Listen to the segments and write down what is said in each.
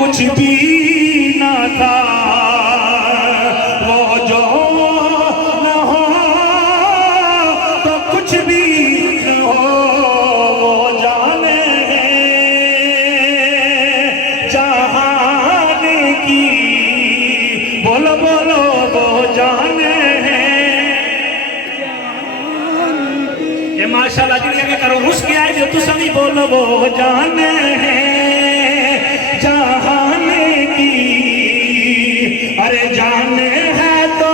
کچھ بھی نہ تھا، وہ جو نہ ہو تو کچھ بھی نہ ہو، وہ جانے جہان کی، بولو بولو وہ جانے یہ ماشاءاللہ جنہیں کہ کرو رس کے آئے جو تو سبھی بولو وہ جانے جہان کی، ارے جانے ہے تو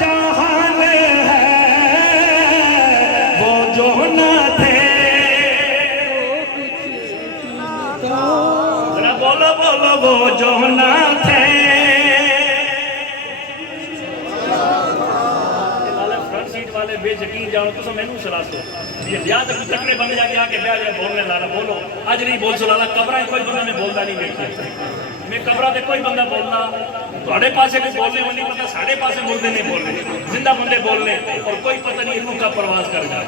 جہان ہے، وہ جو نہ تھے، ذرا بولو بولو وہ جو نہ تھے، فرنٹ سیٹ والے بے یقین جاؤ تو سب مینوں سلاسو یہاں تک تکڑے بندے جا کے آ کے بیٹھ جائے بولنے لالا بولو اج نہیں بول سو لالا قبرہ کوئی بندہ میں بولتا نہیں دیکھتا میں قبرہ دے کوئی بندہ بولنا تھوڑے پاسے کوئی بولنے وہ نہیں پتا ساڑھے پاسے مردے نہیں بولنے زندہ بندے بولنے اور کوئی پتہ نہیں روح کا پرواز کر جائے.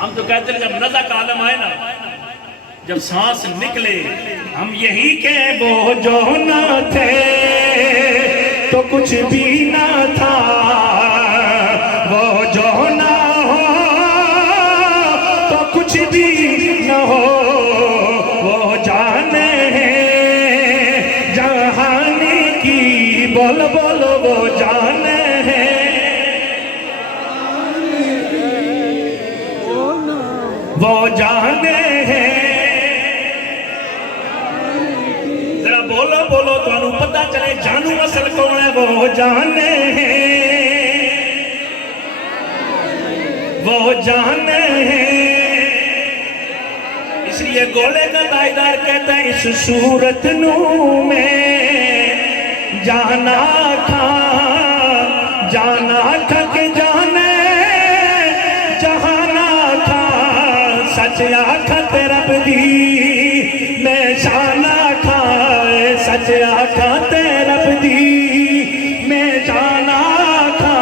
ہم تو کہتے ہیں جب نزع کا عالم آئے نا جب سانس نکلے ہم یہی کہ وہ جو نہ تھے تو کچھ بھی نہ تھا، وہ جو نہ ہو تو کچھ بھی نہ ہو، وہ جانے جہان کی، بول بولو وہ جانے وہ جانے ذرا بولو بولو تو انہوں پتہ چلے جانو اصل کون ہے، وہ جانے وہ جانے اس لیے گولے کا تائیدار کہتا ہے اس صورت نو میں جانا تھا کہ جانے جہانا تھا، سچ آکھت رب دی میں شان آکھا، سچ آکھت رب دی میں شان آکھا،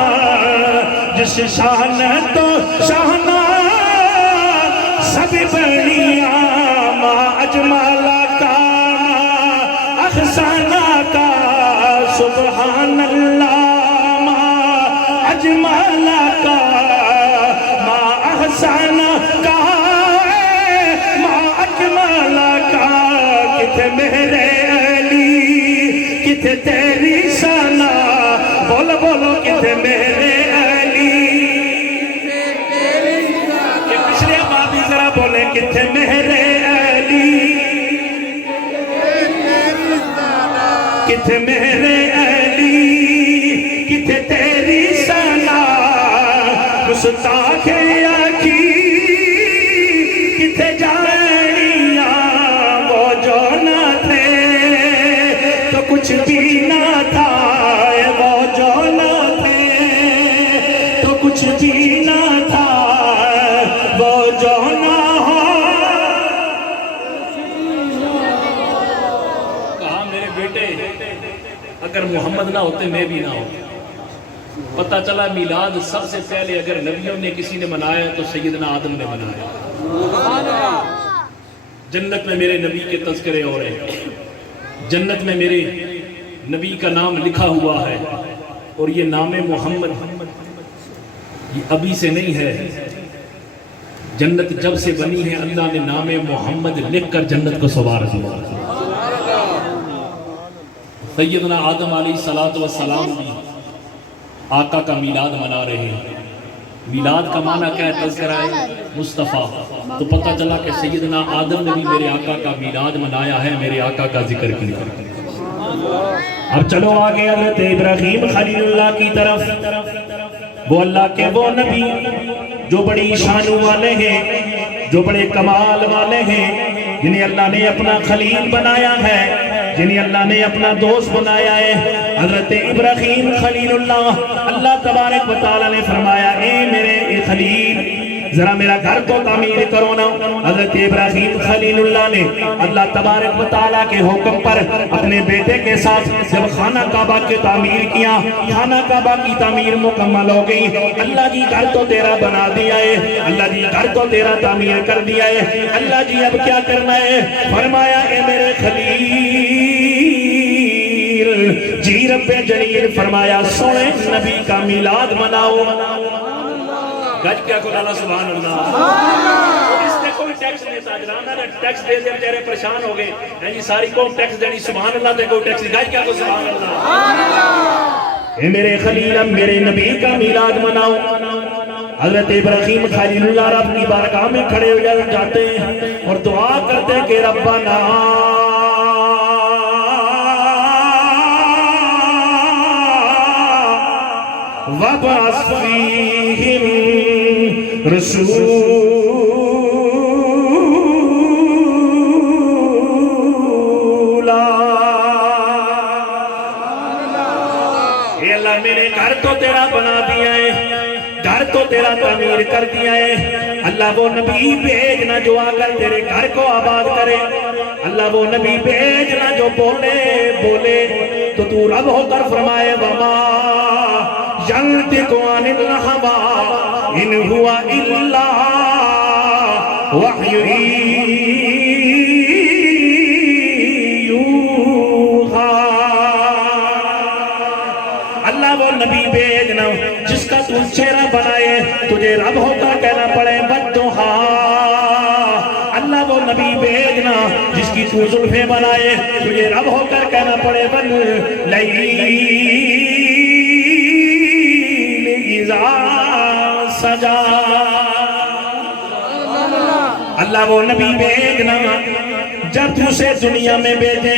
جس شان تو شانہ سب بڑیا ما اجمالا کا احسانہ کا، سبحان اللہ ما اجمالا کا ما احسانہ کا ما اجمالا کا، کتھے میرے علی کتھے تیری سانہ، بولو بولو کتھے میرے بولے کتھے میرے علی کتھے میرے علی کتھے تیری ثنا، گستاخ آنکھی کتھے جانیاں، وہ جو نہ تھے تو کچھ بھی نہ تھا، وہ جو نہ تھے تو کچھ بھی نہ تھا، وہ جو نہ اگر محمد نہ ہوتے میں بھی نہ ہوتا. پتہ چلا میلاد سب سے پہلے اگر نبیوں نے کسی نے منایا تو سیدنا آدم نے منایا. جنت میں میرے نبی کے تذکرے ہو رہے ہیں، جنت میں میرے نبی کا نام لکھا ہوا ہے، اور یہ نام محمد یہ ابھی سے نہیں ہے، جنت جب سے بنی ہے اللہ نے نام محمد لکھ کر جنت کو سوار دیا. سیدنا آدم علیہ السلام بھی آقا کا میلاد منا رہے ہیں. میلاد کا معنی کیا ہے؟ تذکرہ مصطفیٰ. تو پتہ چلا کہ سیدنا آدم نے بھی میرے آقا کا میلاد منایا ہے، میرے آقا کا ذکر کیا. اب چلو آگے حضرت ابراہیم خلیل اللہ کی طرف. وہ اللہ کے وہ نبی جو بڑی شان والے ہیں، جو بڑے کمال والے ہیں، جنہیں اللہ نے اپنا خلیل بنایا ہے، جنہیں اللہ نے اپنا دوست بنایا ہے. حضرت ابراہیم خلیل اللہ، اللہ تبارک و تعالیٰ نے فرمایا اے میرے خلیل ذرا میرا گھر تو تعمیر کرو نا۔ حضرت ابراہیم خلیل اللہ نے اللہ تبارک و تعالیٰ کے حکم پر اپنے بیٹے کے ساتھ جب خانہ کعبہ کی تعمیر کیا، خانہ کعبہ کی تعمیر مکمل ہو گئی۔ اللہ جی گھر تو تیرا بنا دیا ہے، اللہ جی گھر تو تیرا تعمیر کر دیا ہے، اللہ جی اب کیا کرنا ہے؟ فرمایا اے میرے خلیل جی رب جلیل، فرمایا سونے نبی کا میلاد مناؤ۔ گج کیا کو لالا سبحان اللہ۔ اس نے کوئی ٹیکس نہیں تاجرانہ نے ٹیکس دے دے بیچارے پریشان ہو گئے ہیں جی، ساری قوم ٹیکس دینی، سبحان اللہ دے کوئی ٹیکس نہیں۔ گج کیا کو سبحان اللہ۔ اے میرے خلیل اب میرے نبی کا میلاد مناؤ۔ حضرت ابراہیم خلیل اللہ رب کی بارگاہ میں کھڑے ہو جاتے ہیں اور دعا کرتے ہیں کہ ربنا وَبَعَثْ فِيهِمْ رَسُولًا اے اللہ میرے گھر تو تیرا بنا دیا ہے، گھر تو تیرا تعمیر کر دیا ہے، اللہ وہ نبی بھیجنا جو آ کر تیرے گھر کو آباد کرے، اللہ وہ نبی بھیجنا جو بولے تو رب ہو کر فرمائے وَمَا يَنْطِقُ عَنِ الْهَوَىٰ إِنْ هُوَ إِلَّا وَحْيٌ يُوحَىٰ۔ اللہ وہ نبی بھیجنا جس کا تو چہرہ بنائے، تجھے رب ہو کر کہنا پڑے وَالضُّحَىٰ۔ اللہ وہ نبی بھیجنا جس کی تو زلفیں بنائے، تجھے رب ہو کر کہنا پڑے وَاللَّيْلِ سجا۔ اللہ وہ نبی بھیجنا جب تو اسے دنیا میں بھیجے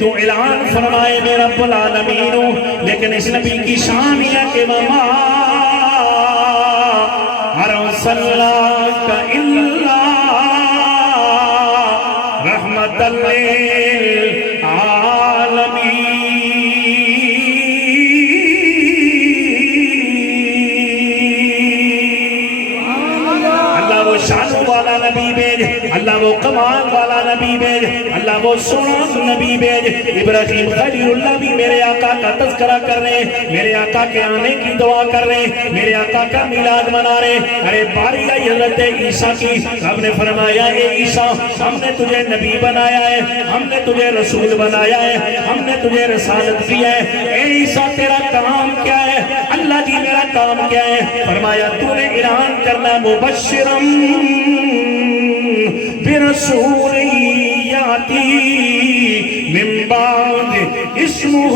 تو اعلان فرمائے میں رب العالمین ہوں، لیکن اس نبی کی شان ہے کہ وَمَا أَرْسَلْنَاكَ إِلَّا رَحْمَةً لِّلْعَالَمِينَ۔ شان والا نبی بھیج، اللہ وہ کمال والا نبی بھیج، اللہ وہ سونا نبی بھیج۔ ابراہیم خلیل اللہ بھی میرے آقا کا تذکرہ کر رہے ہیں، میرے آقا کے آنے کی دعا کر رہے ہیں، میرے آقا کا میلاد منا رہے ہیں۔ ارے باری آئی حضرت عیسیٰ کی، رب نے فرمایا اے عیسیٰ ہم نے تجھے نبی بنایا ہے، ہم نے تجھے رسول بنایا ہے، ہم نے تجھے رسالت دیا ہے۔ اے عیسیٰ تیرا کام کیا ہے؟ اللہ جی میرا کام کیا ہے؟ فرمایا تو نے اعلان کرنا مبشرم برسول یاتی من بعد اسمہ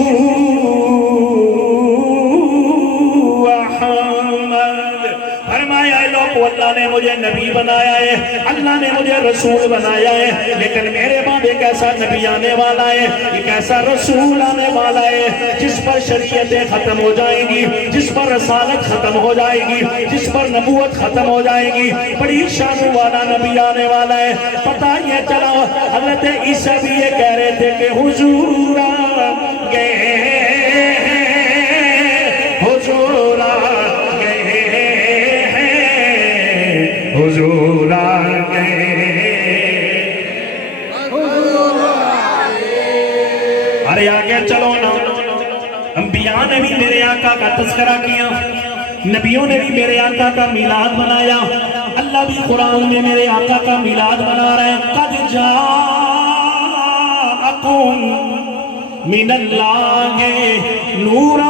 احمد۔ فرمایا لوگو اللہ نے مجھے نبی بنایا ہے، اللہ نے مجھے رسول بنایا ہے، لیکن میرے بعد ایک ایسا نبی آنے والا ہے، ایک ایسا رسول آنے والا ہے جس پر شریعتیں ختم ہو جائیں گی، جس پر رسالت ختم ہو جائے گی، جس پر نبوت ختم ہو جائے گی، بڑی شان والا نبی آنے والا ہے۔ پتہ یہ چلا حضرت عیسیٰ بھی یہ کہہ رہے تھے کہ حضور آ گئے، حضور آ گئے، حضور آ گئے۔ ارے آگے چلو نا، انبیاء نے بھی میرے آقا کا تذکرہ کیا، نبیوں نے بھی میرے آقا کا میلاد منایا، اللہ بھی قرآن میں میرے آقا کا میلاد منا رہے ہیں۔ قَدْ جَاءَكُم مِّنَ اللَّهِ نُورٌ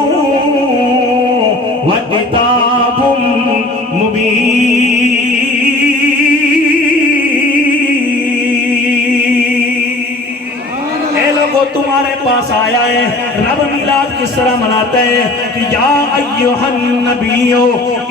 وَكِتَابٌ مُبِينٌ۔ اے لوگو تمہارے پاس آیا ہے، رب میلاد کس طرح مناتے ہیں کہ یا ایہا النبی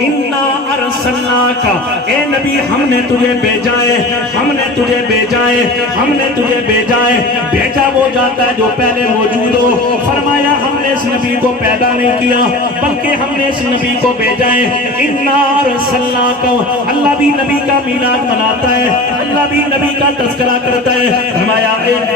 انا ارسلناک، اے نبی ہم نے تجھے بھیجا ہے، ہم نے تجھے بھیجا ہے، ہم نے تجھے بھیجا ہے۔ بھیجا وہ جاتا ہے جو پہلے موجود ہو، فرمایا ہم نے اس نبی کو پیدا نہیں کیا بلکہ ہم نے اس نبی کو بھیجا ہے۔ انا ارسلناک، اللہ بھی نبی کا میلاد مناتا ہے، اللہ بھی نبی کا تذکرہ کرتا ہے۔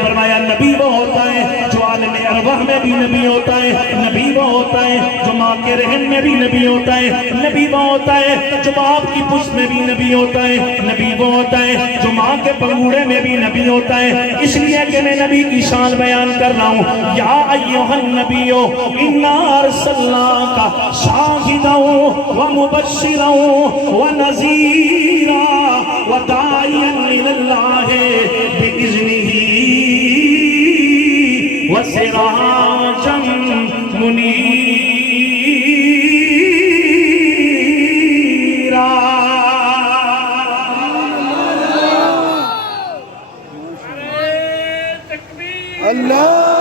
فرمایا نبی وہ ہوتا ہے جو عالم ارواح میں بھی نبی ہوتا ہے، نبی وہ ہوتا ہے جو ماں کے رحم میں بھی نبی ہوتا ہے، نبی وہ ہوتا ہے جو باپ کی پشت میں بھی نبی ہوتا ہے، نبی وہ ہوتا ہے جو ماں کے پنگوڑے میں بھی نبی ہوتا ہے۔ اس لیے کہ میں نبی کی شان بیان کر رہا ہوں۔ یا ایھا النبی انا ارسلناک شاہدا ومبشرا ونذیرا وداعیا الی اللہ باذنہ وسراجا منیرا۔ اللہ